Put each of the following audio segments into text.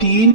3,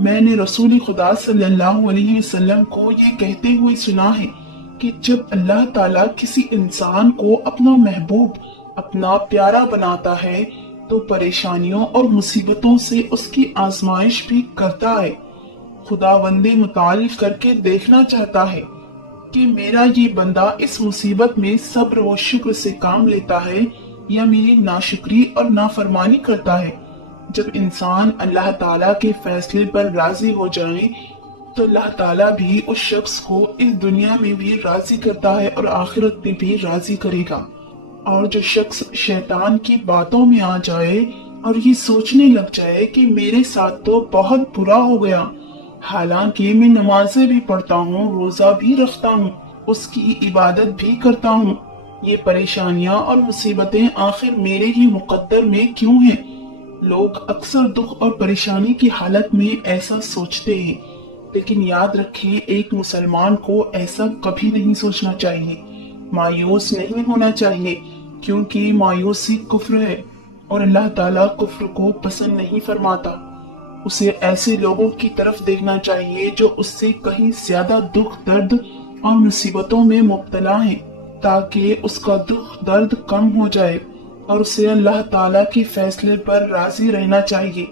میں نے رسول خدا صلی اللہ علیہ وسلم کو یہ کہتے ہوئے سنا ہے کہ جب اللہ تعالیٰ کسی انسان کو اپنا محبوب، اپنا پیارا بناتا ہے تو پریشانیوں اور مصیبتوں سے اس کی آزمائش بھی کرتا ہے۔ خداوند متعال کر کے دیکھنا چاہتا ہے کہ میرا یہ بندہ اس مصیبت میں صبر و شکر سے کام لیتا ہے یا میری ناشکری اور نافرمانی کرتا ہے۔ جب انسان اللہ تعالیٰ کے فیصلے پر راضی ہو جائے تو اللہ تعالیٰ بھی اس شخص کو اس دنیا میں بھی راضی کرتا ہے اور آخرت میں بھی راضی کرے گا۔ اور جو شخص شیطان کی باتوں میں آ جائے اور یہ سوچنے لگ جائے کہ میرے ساتھ تو بہت برا ہو گیا، حالانکہ میں نمازیں بھی پڑھتا ہوں، روزہ بھی رکھتا ہوں، اس کی عبادت بھی کرتا ہوں، یہ پریشانیاں اور مصیبتیں آخر میرے ہی مقدر میں کیوں ہیں؟ لوگ اکثر دکھ اور پریشانی کی حالت میں ایسا سوچتے ہیں، لیکن یاد رکھیں ایک مسلمان کو ایسا کبھی نہیں سوچنا چاہیے، مایوس نہیں ہونا چاہیے، کیونکہ مایوسی کفر ہے اور اللہ تعالیٰ کفر کو پسند نہیں فرماتا۔ اسے ایسے لوگوں کی طرف دیکھنا چاہیے جو اس سے کہیں زیادہ دکھ درد اور مصیبتوں میں مبتلا ہیں، تاکہ اس کا دکھ درد کم ہو جائے اور اسے اللہ تعالیٰ کے فیصلے پر راضی رہنا چاہیے۔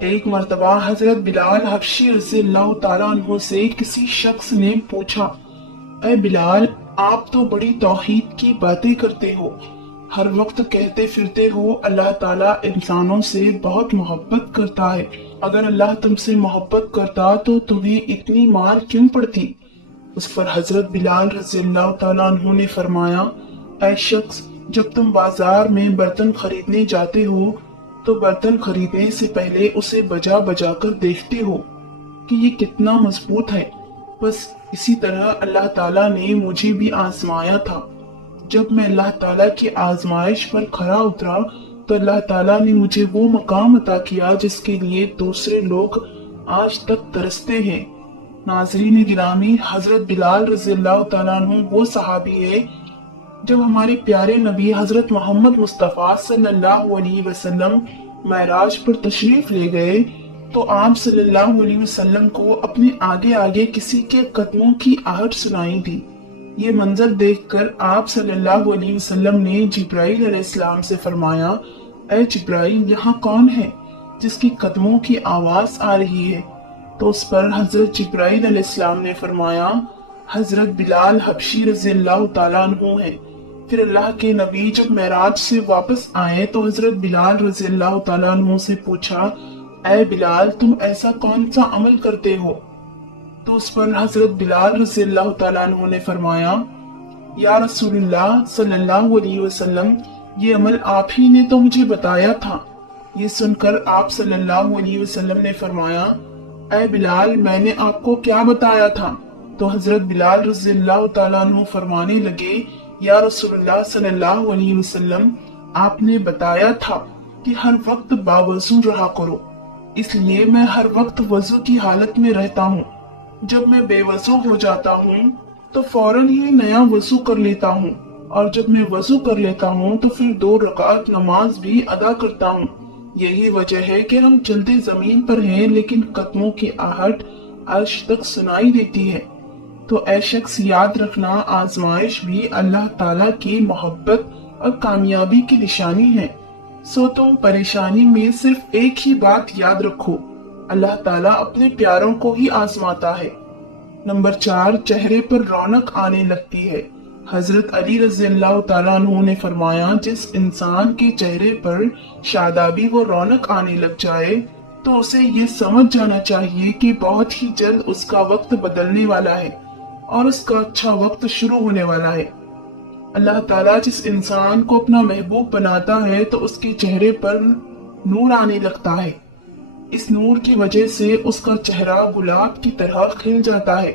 ایک مرتبہ حضرت بلال حبشی رضی اللہ تعالیٰ عنہ سے کسی شخص نے پوچھا، اے بلال، آپ تو بڑی توحید کی باتیں کرتے ہو، ہر وقت کہتے پھرتے ہو اللہ تعالیٰ انسانوں سے بہت محبت کرتا ہے، اگر اللہ تم سے محبت کرتا تو تمہیں اتنی مار کیوں پڑتی؟ اس پر حضرت بلال رضی اللہ تعالیٰ عنہ نے فرمایا، اے شخص، جب تم بازار میں برتن خریدنے جاتے ہو تو برتن خریدنے سے پہلے اسے بجا بجا کر دیکھتے ہو کہ یہ کتنا مضبوط ہے۔ بس اسی طرح اللہ تعالیٰ نے مجھے بھی آزمایا تھا۔ جب میں اللہ تعالیٰ کی آزمائش پر کھرا اترا تو اللہ تعالیٰ نے مجھے وہ مقام عطا کیا جس کے لیے دوسرے لوگ آج تک ترستے ہیں۔ ناظرین گرامی، حضرت بلال رضی اللہ تعالیٰ عنہ وہ صحابی ہے جب ہمارے پیارے نبی حضرت محمد مصطفیٰ صلی اللہ علیہ وسلم معراج پر تشریف لے گئے تو آپ صلی اللہ علیہ وسلم کو اپنے آگے آگے کسی کے قدموں کی آہٹ سنائی دی۔ یہ منظر دیکھ کر آپ صلی اللہ علیہ وسلم نے جبرائیل علیہ السلام سے فرمایا، اے جبرائیل، یہاں کون ہے جس کی قدموں کی آواز آ رہی ہے؟ تو اس پر حضرت جبرائیل علیہ السلام نے فرمایا، حضرت بلال حبشی رضی اللہ تعالیٰ عنہ ہے۔ پھر اللہ کے نبی جب معراج سے واپس آئے تو حضرت بلال رضی اللہ تعالیٰ عنہ سے پوچھا، اے بلال، تم ایسا کون سا عمل کرتے ہو؟ تو اس پر حضرت بلال رضی اللہ تعالیٰ عنہ نے فرمایا، یا رسول اللہ صلی اللہ علیہ وسلم، یہ عمل آپ ہی نے تو مجھے بتایا تھا۔ یہ سن کر آپ صلی اللہ علیہ وسلم نے فرمایا، اے بلال، میں نے آپ کو کیا بتایا تھا؟ تو حضرت بلال رضی اللہ تعالیٰ عنہ فرمانے لگے، یا رسول اللہ صلی اللہ علیہ وسلم، آپ نے بتایا تھا کہ ہر وقت باوضو رہا کرو، اس لیے میں ہر وقت وضو کی حالت میں رہتا ہوں۔ جب میں بے وضو ہو جاتا ہوں تو فوراً ہی نیا وضو کر لیتا ہوں، اور جب میں وضو کر لیتا ہوں تو پھر 2 رکعت نماز بھی ادا کرتا ہوں۔ یہی وجہ ہے کہ ہم چلتے زمین پر ہیں لیکن قدموں کی آہٹ عرش تک سنائی دیتی ہے۔ تو اے شخص، یاد رکھنا، آزمائش بھی اللہ تعالیٰ کی محبت اور کامیابی کی نشانی ہے۔ سو تم پریشانی میں صرف ایک ہی بات یاد رکھو، اللہ تعالیٰ اپنے پیاروں کو ہی آزماتا ہے۔ نمبر 4، چہرے پر رونق آنے لگتی ہے۔ حضرت علی رضی اللہ تعالیٰ عنہ نے فرمایا، جس انسان کے چہرے پر شادابی و رونق آنے لگ جائے تو اسے یہ سمجھ جانا چاہیے کہ بہت ہی جلد اس کا وقت بدلنے والا ہے اور اس کا اچھا وقت شروع ہونے والا ہے۔ اللہ تعالیٰ جس انسان کو اپنا محبوب بناتا ہے تو اس کے چہرے پر نور آنے لگتا ہے۔ اس نور کی وجہ سے اس کا چہرہ گلاب کی طرح کھل جاتا ہے۔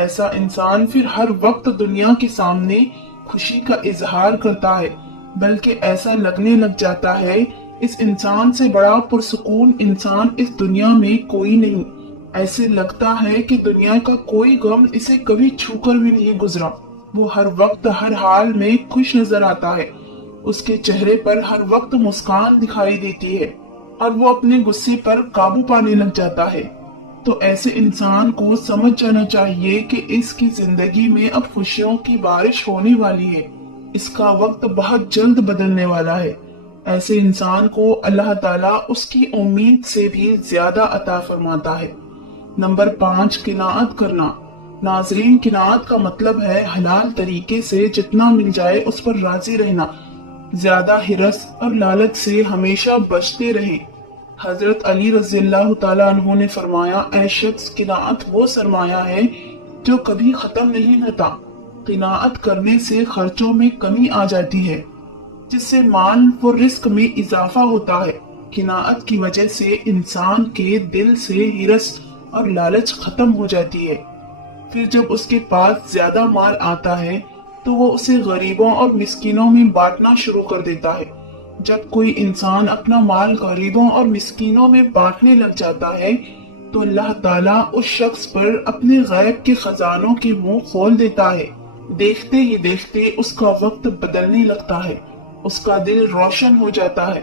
ایسا انسان پھر ہر وقت دنیا کے سامنے خوشی کا اظہار کرتا ہے، بلکہ ایسا لگنے لگ جاتا ہے اس انسان سے بڑا پرسکون انسان اس دنیا میں کوئی نہیں۔ ایسے لگتا ہے کہ دنیا کا کوئی غم اسے کبھی چھو کر بھی نہیں گزرا۔ وہ ہر وقت ہر حال میں خوش نظر آتا ہے، اس کے چہرے پر ہر وقت مسکان دکھائی دیتی ہے اور وہ اپنے غصے پر قابو پانے لگ جاتا ہے۔ تو ایسے انسان کو سمجھ جانا چاہیے کہ اس کی زندگی میں اب خوشیوں کی بارش ہونے والی ہے، اس کا وقت بہت جلد بدلنے والا ہے۔ ایسے انسان کو اللہ تعالیٰ اس کی امید سے بھی زیادہ عطا فرماتا ہے۔ نمبر 5، قناعت کرنا۔ ناظرین، قناعت کا مطلب ہے حلال طریقے سے جتنا مل جائے اس پر راضی رہنا، زیادہ ہرس اور لالچ سے ہمیشہ بچتے رہیں۔ حضرت علی رضی اللہ تعالیٰ عنہ نے فرمایا، اے شخص، قناعت وہ سرمایہ ہے جو کبھی ختم نہیں ہوتا۔ قناعت کرنے سے خرچوں میں کمی آ جاتی ہے، جس سے مال و رزق میں اضافہ ہوتا ہے۔ قناعت کی وجہ سے انسان کے دل سے ہرس اور لالچ ختم ہو جاتی ہے۔ پھر جب اس کے پاس زیادہ مال آتا ہے تو وہ اسے غریبوں اور مسکینوں میں بانٹنا شروع کر دیتا ہے۔ جب کوئی انسان اپنا مال غریبوں اور مسکینوں میں بانٹنے لگ جاتا ہے تو اللہ تعالیٰ اس شخص پر اپنے غیب کے خزانوں کے منہ کھول دیتا ہے۔ دیکھتے ہی دیکھتے اس کا وقت بدلنے لگتا ہے، اس کا دل روشن ہو جاتا ہے۔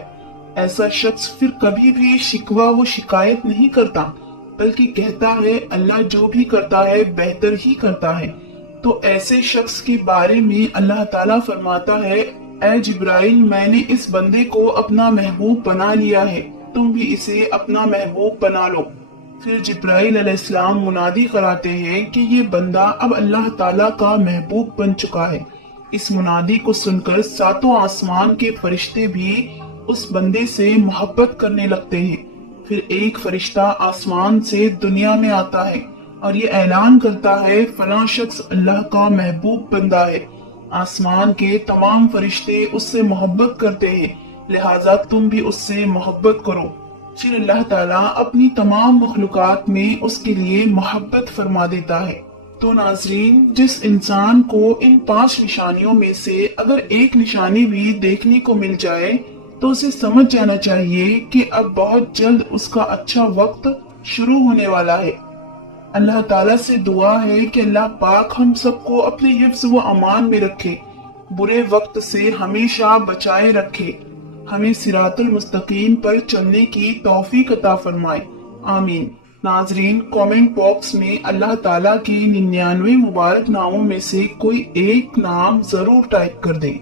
ایسا شخص پھر کبھی بھی شکوہ و شکایت نہیں کرتا، بلکہ کہتا ہے اللہ جو بھی کرتا ہے بہتر ہی کرتا ہے۔ تو ایسے شخص کے بارے میں اللہ تعالیٰ فرماتا ہے، اے جبرائیل، میں نے اس بندے کو اپنا محبوب بنا لیا ہے، تم بھی اسے اپنا محبوب بنا لو۔ پھر جبرائیل علیہ السلام منادی کراتے ہیں کہ یہ بندہ اب اللہ تعالیٰ کا محبوب بن چکا ہے۔ اس منادی کو سن کر ساتوں آسمان کے فرشتے بھی اس بندے سے محبت کرنے لگتے ہیں۔ پھر ایک فرشتہ آسمان سے دنیا میں آتا ہے اور یہ اعلان کرتا ہے، فلاں شخص اللہ کا محبوب بندہ ہے۔ آسمان کے تمام فرشتے اس سے محبت کرتے ہیں، لہٰذا تم بھی اس سے محبت کرو۔ پھر اللہ تعالیٰ اپنی تمام مخلوقات میں اس کے لیے محبت فرما دیتا ہے۔ تو ناظرین، جس انسان کو ان 5 نشانیوں میں سے اگر ایک نشانی بھی دیکھنے کو مل جائے تو اسے سمجھ جانا چاہیے کہ اب بہت جلد اس کا اچھا وقت شروع ہونے والا ہے۔ اللہ تعالیٰ سے دعا ہے کہ اللہ پاک ہم سب کو اپنے حفظ و امان میں رکھے، برے وقت سے ہمیشہ بچائے رکھے، ہمیں صراط المستقیم پر چلنے کی توفیق عطا فرمائے، آمین۔ ناظرین، کومنٹ باکس میں اللہ تعالیٰ کے 99 مبارک ناموں میں سے کوئی ایک نام ضرور ٹائپ کر دیں۔